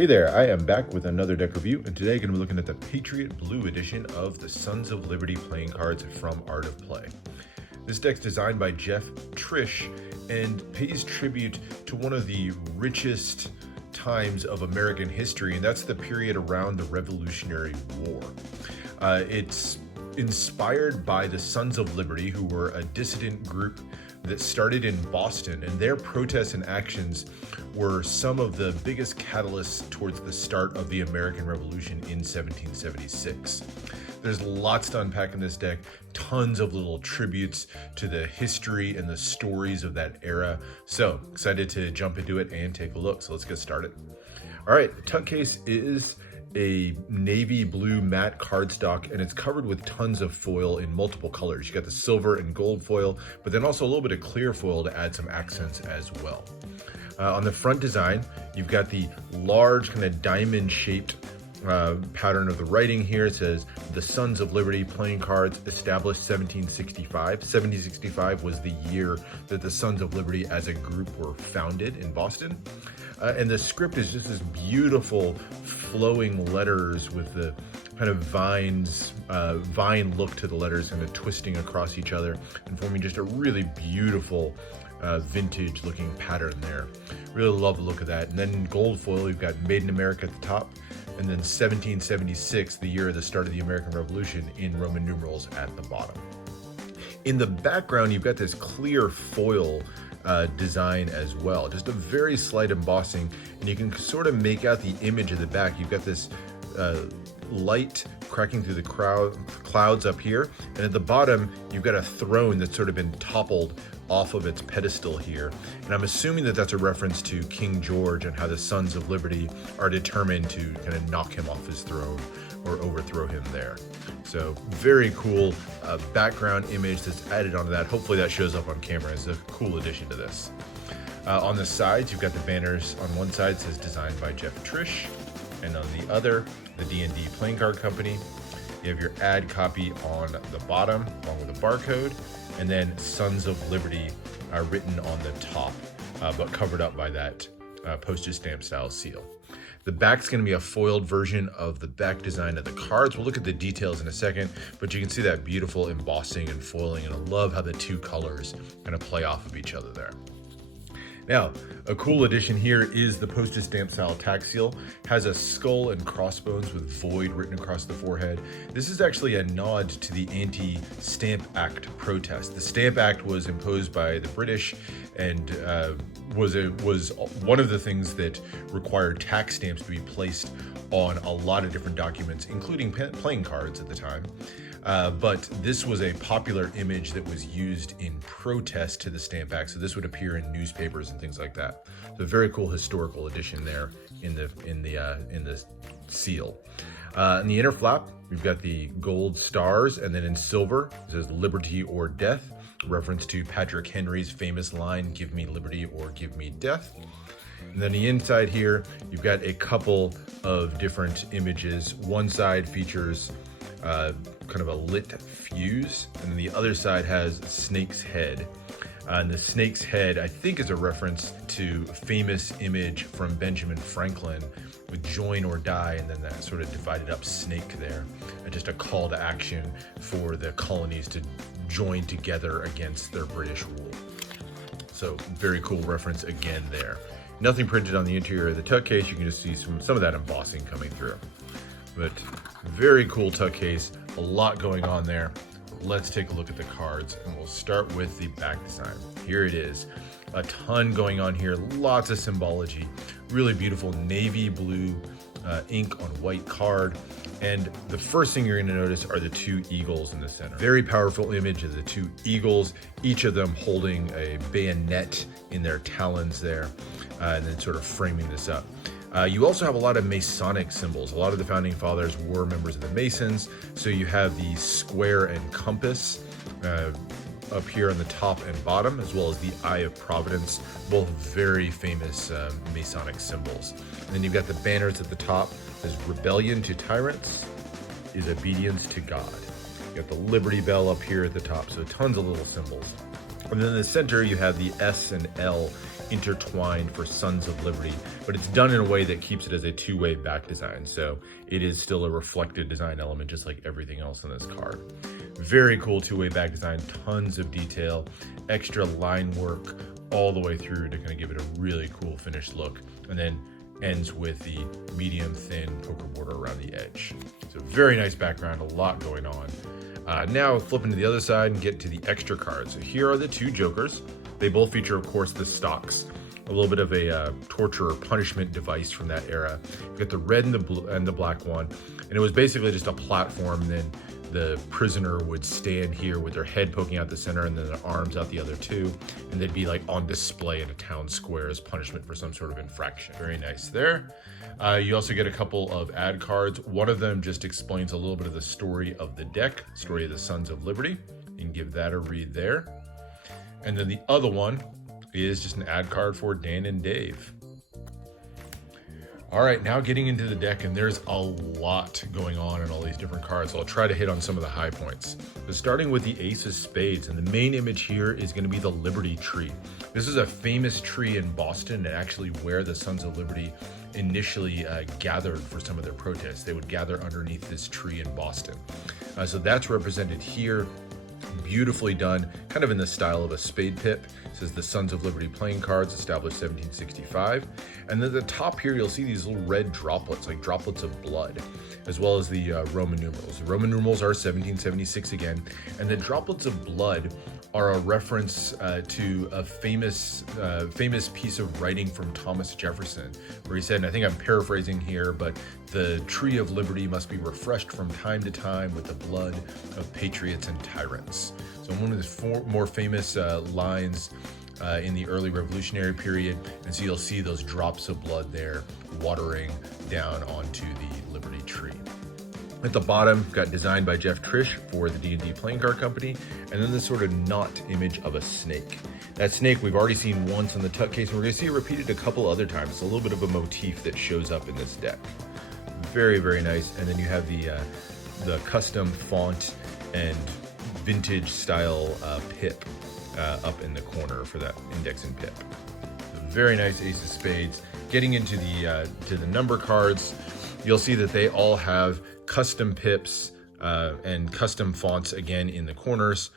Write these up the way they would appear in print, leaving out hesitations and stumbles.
Hey there, I am back with another deck review, and today I'm going to be looking at the Patriot Blue edition of the Sons of Liberty playing cards from Art of Play. This deck's designed by Jeff Trish and pays tribute to one of the richest times of American history, and that's the period around the Revolutionary War. It's inspired by the Sons of Liberty, who were a dissident group that started in Boston, and their protests and actions were some of the biggest catalysts towards the start of the American Revolution in 1776. There's lots to unpack in this deck, tons of little tributes to the history and the stories of that era. So excited to jump into it and take a look. So let's get started. All right, the tuck case is a navy blue matte cardstock, and it's covered with tons of foil in multiple colors. You got the silver and gold foil, but then also a little bit of clear foil to add some accents as well. On the front design, you've got the large kind of diamond shaped pattern of the writing here. It says the Sons of Liberty playing cards established 1765. 1765 was the year that the Sons of Liberty as a group were founded in Boston. And the script is just this beautiful flowing letters with the kind of vine look to the letters and the twisting across each other and forming just a really beautiful vintage looking pattern there. Really love the look of that. And then in gold foil, you've got Made in America at the top, and then 1776, the year of the start of the American Revolution, in Roman numerals at the bottom. In the background, you've got this clear foil design as well, just a very slight embossing, and you can sort of make out the image of the back. You've got this light cracking through the clouds up here, and at the bottom you've got a throne that's sort of been toppled off of its pedestal here, and I'm assuming that that's a reference to King George and how the Sons of Liberty are determined to kind of knock him off his throne or overthrow him there. So very cool background image that's added onto that. Hopefully that shows up on camera as a cool addition to this. On the sides, you've got the banners. On one side says designed by Jeff Trish, and on the other, the D&D Playing Card Company. You have your ad copy on the bottom along with a barcode, and then Sons of Liberty written on the top, but covered up by that postage stamp style seal. The back's going to be a foiled version of the back design of the cards. We'll look at the details in a second, but you can see that beautiful embossing and foiling, and I love how the two colors kind of play off of each other there. Now, a cool addition here is the postage stamp style tax seal. Has a skull and crossbones with void written across the forehead. This is actually a nod to the Anti-Stamp Act protest. The Stamp Act was imposed by the British and was one of the things that required tax stamps to be placed on a lot of different documents, including playing cards at the time. But this was a popular image that was used in protest to the Stamp Act, so this would appear in newspapers and things like that. So very cool historical addition there in the seal. In the inner flap, we've got the gold stars, and then in silver it says "Liberty or Death," reference to Patrick Henry's famous line, "Give me liberty or give me death." And then the inside here, you've got a couple of different images. One side features kind of a lit fuse, and then the other side has snake's head. And the snake's head, I think, is a reference to a famous image from Benjamin Franklin with "join or die," and then that sort of divided up snake there. And just a call to action for the colonies to join together against their British rule. So very cool reference again there. Nothing printed on the interior of the tuck case. You can just see some of that embossing coming through. But very cool tuck case, a lot going on there. Let's take a look at the cards, and we'll start with the back design. Here it is. A ton going on here, lots of symbology, really beautiful navy blue ink on white card. And the first thing you're going to notice are the two eagles in the center. Very powerful image of the two eagles, each of them holding a bayonet in their talons there, and then sort of framing this up. You also have a lot of Masonic symbols. A lot of the founding fathers were members of the Masons, so you have the square and compass up here on the top and bottom, as well as the Eye of Providence, both very famous Masonic symbols. And then you've got the banners at the top. There's "Rebellion to tyrants is obedience to God." You got the Liberty Bell up here at the top, so tons of little symbols. And then in the center, you have the S and L intertwined for Sons of Liberty, but it's done in a way that keeps it as a two-way back design. So it is still a reflected design element, just like everything else on this card. Very cool two-way back design, tons of detail, extra line work all the way through to kind of give it a really cool finished look. And then ends with the medium thin poker border around the edge. So very nice background, a lot going on. Now flipping to the other side and get to the extra cards. So here are the two Jokers. They both feature, of course, the stocks. A little bit of a torture or punishment device from that era. You got the red and the blue and the black one, and it was basically just a platform. And then the prisoner would stand here with their head poking out the center and then their arms out the other two, and they'd be like on display in a town square as punishment for some sort of infraction. Very nice there. You also get a couple of ad cards. One of them just explains a little bit of the story of the deck, story of the Sons of Liberty. You can give that a read there. And then the other one is just an ad card for Dan and Dave. All right, now getting into the deck, and there's a lot going on in all these different cards. So I'll try to hit on some of the high points. So starting with the Ace of Spades, and the main image here is going to be the Liberty Tree. This is a famous tree in Boston, and actually where the Sons of Liberty initially gathered for some of their protests. They would gather underneath this tree in Boston. So that's represented here. Beautifully done, kind of in the style of a spade pip. It says the Sons of Liberty playing cards, established 1765. And then at the top here, you'll see these little red droplets, like droplets of blood, as well as the Roman numerals. The Roman numerals are 1776 again, and the droplets of blood are a reference to a famous piece of writing from Thomas Jefferson, where he said, and I think I'm paraphrasing here, but the tree of liberty must be refreshed from time to time with the blood of patriots and tyrants. So one of the more famous lines in the early revolutionary period, and so you'll see those drops of blood there watering down onto the Liberty Tree. At the bottom, got designed by Jeff Trish for the D&D Playing Card Company, and then this sort of knot image of a snake. That snake we've already seen once on the tuck case, and we're going to see it repeated a couple other times. It's a little bit of a motif that shows up in this deck. Very, very nice. And then you have the custom font and vintage style pip up in the corner for that index and pip. Very nice Ace of Spades. Getting into the number cards, you'll see that they all have custom pips and custom fonts again in the corners.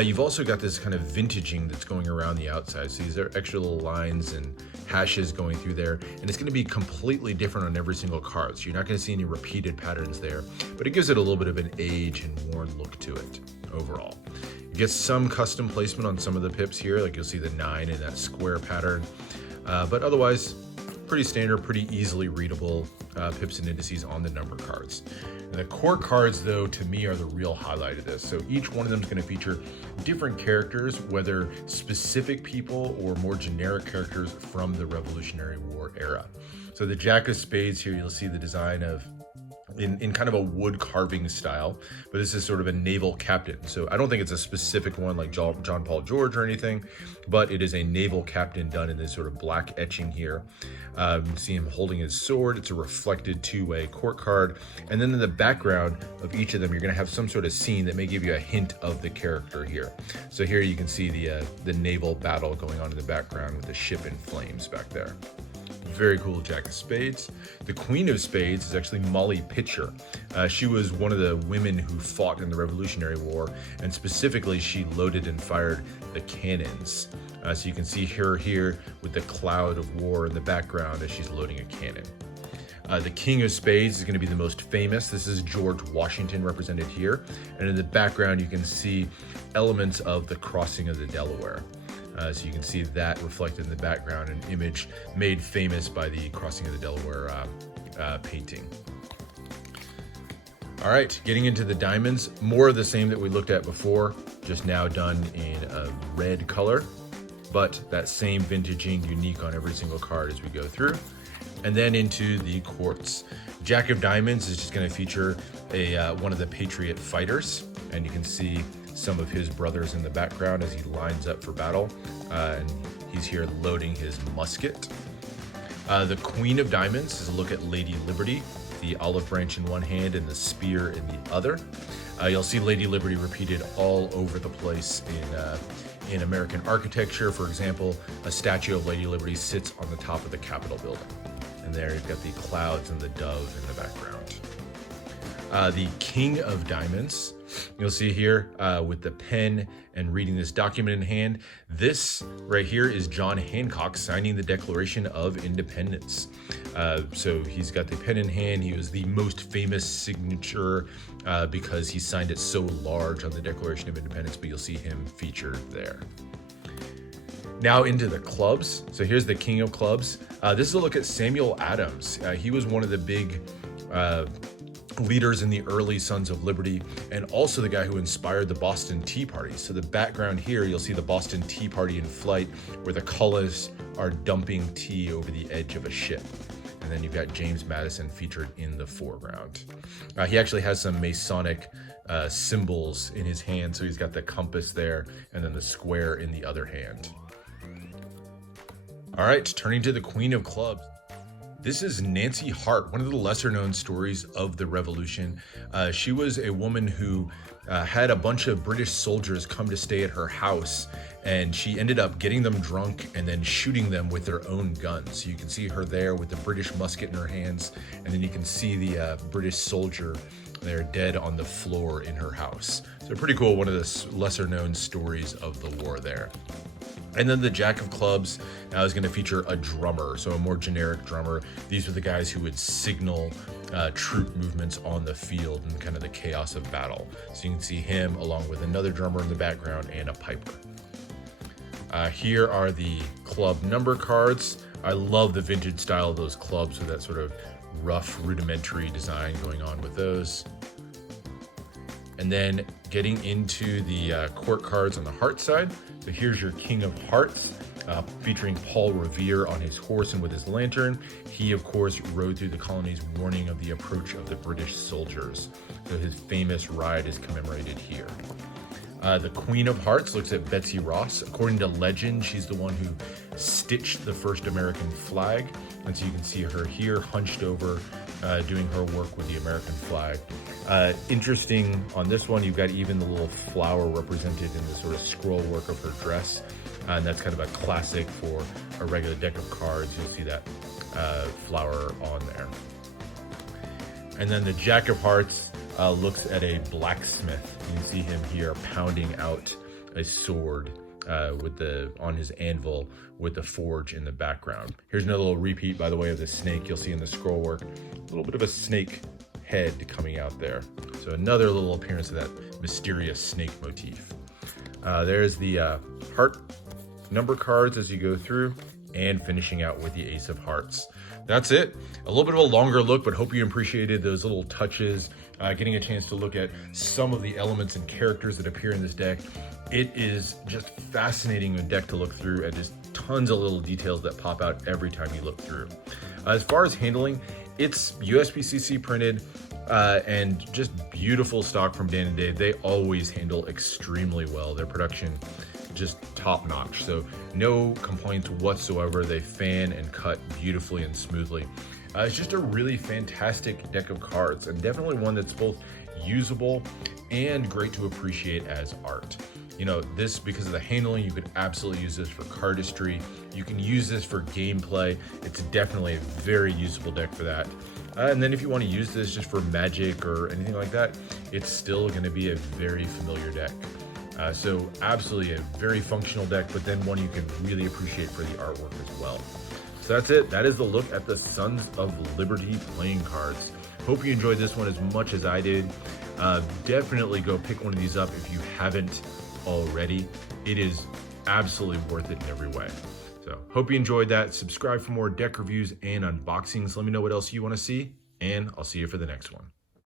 You've also got this kind of vintaging that's going around the outside. So these are extra little lines and hashes going through there, and it's going to be completely different on every single card. So you're not going to see any repeated patterns there, but it gives it a little bit of an age and worn look to it overall. You get some custom placement on some of the pips here, like you'll see the 9 in that square pattern, but otherwise pretty standard, pretty easily readable pips and indices on the number cards. And the core cards, though, to me are the real highlight of this. So each one of them is going to feature different characters, whether specific people or more generic characters from the Revolutionary War era. So the Jack of Spades here, you'll see the design of in kind of a wood carving style, but this is sort of a naval captain. So I don't think it's a specific one like John Paul George or anything, but it is a naval captain done in this sort of black etching here. You can see him holding his sword. It's a reflected two-way court card. And then in the background of each of them, you're gonna have some sort of scene that may give you a hint of the character here. So here you can see the naval battle going on in the background with the ship in flames back there. Very cool Jack of Spades. The Queen of Spades is actually Molly Pitcher. She was one of the women who fought in the Revolutionary War, and specifically she loaded and fired the cannons. So you can see her here with the cloud of war in the background as she's loading a cannon. The King of Spades is going to be the most famous. This is George Washington represented here. And in the background you can see elements of the crossing of the Delaware. So you can see that reflected in the background, an image made famous by the Crossing of the Delaware painting. All right, getting into the diamonds, more of the same that we looked at before, just now done in a red color, but that same vintaging unique on every single card as we go through. And then into the quartz. Jack of Diamonds is just going to feature one of the Patriot fighters, and you can see some of his brothers in the background as he lines up for battle, and he's here loading his musket. The Queen of Diamonds is a look at Lady Liberty, the olive branch in one hand and the spear in the other. You'll see Lady Liberty repeated all over the place in American architecture. For example, a statue of Lady Liberty sits on the top of the Capitol building. And there you've got the clouds and the dove in the background. The King of Diamonds, you'll see here with the pen and reading this document in hand. This right here is John Hancock signing the Declaration of Independence. So he's got the pen in hand. He was the most famous signature because he signed it so large on the Declaration of Independence, but you'll see him featured there. Now into the clubs. So here's the King of Clubs. This is a look at Samuel Adams. He was one of the big leaders in the early Sons of Liberty, and also the guy who inspired the Boston Tea Party. So the background here, you'll see the Boston Tea Party in flight, where the colonists are dumping tea over the edge of a ship. And then you've got James Madison featured in the foreground. He actually has some Masonic symbols in his hand. So he's got the compass there, and then the square in the other hand. All right, turning to the Queen of Clubs. This is Nancy Hart, one of the lesser known stories of the Revolution. She was a woman who had a bunch of British soldiers come to stay at her house, and she ended up getting them drunk and then shooting them with their own guns. So you can see her there with the British musket in her hands, and then you can see the British soldier there dead on the floor in her house. So pretty cool, one of the lesser known stories of the war there. And then the Jack of Clubs now is going to feature a drummer, so a more generic drummer. These were the guys who would signal troop movements on the field and kind of the chaos of battle. So you can see him along with another drummer in the background and a piper. Here are the club number cards. I love the vintage style of those clubs with that sort of rough, rudimentary design going on with those. And then getting into the court cards on the Hart side. So here's your King of Hearts, featuring Paul Revere on his horse and with his lantern. He, of course, rode through the colonies warning of the approach of the British soldiers. So his famous ride is commemorated here. The Queen of Hearts looks at Betsy Ross. According to legend, she's the one who stitched the first American flag. And so you can see her here hunched over, doing her work with the American flag. Interesting on this one, you've got even the little flower represented in the sort of scroll work of her dress. And that's kind of a classic for a regular deck of cards. You'll see that flower on there. And then the Jack of Hearts looks at a blacksmith. You can see him here pounding out a sword on his anvil with the forge in the background. Here's another little repeat, by the way, of the snake you'll see in the scroll work. A little bit of a snake head coming out there. So another little appearance of that mysterious snake motif. There's the Hart number cards as you go through, and finishing out with the Ace of Hearts. That's it. A little bit of a longer look, but hope you appreciated those little touches, getting a chance to look at some of the elements and characters that appear in this deck. It is just fascinating a deck to look through, and just tons of little details that pop out every time you look through. As far as handling, it's USPCC printed and just beautiful stock from Dan and Dave. They always handle extremely well. Their production just top notch. So no complaints whatsoever. They fan and cut beautifully and smoothly. It's just a really fantastic deck of cards, and definitely one that's both usable and great to appreciate as art. You know, this, because of the handling, you could absolutely use this for cardistry. You can use this for gameplay. It's definitely a very usable deck for that. And then if you want to use this just for Magic or anything like that, it's still going to be a very familiar deck. So absolutely a very functional deck, but then one you can really appreciate for the artwork as well. So that's it. That is the look at the Sons of Liberty playing cards. Hope you enjoyed this one as much as I did. Definitely go pick one of these up if you haven't already. It is absolutely worth it in every way. So hope you enjoyed that. Subscribe for more deck reviews and unboxings. Let me know what else you want to see, and I'll see you for the next one.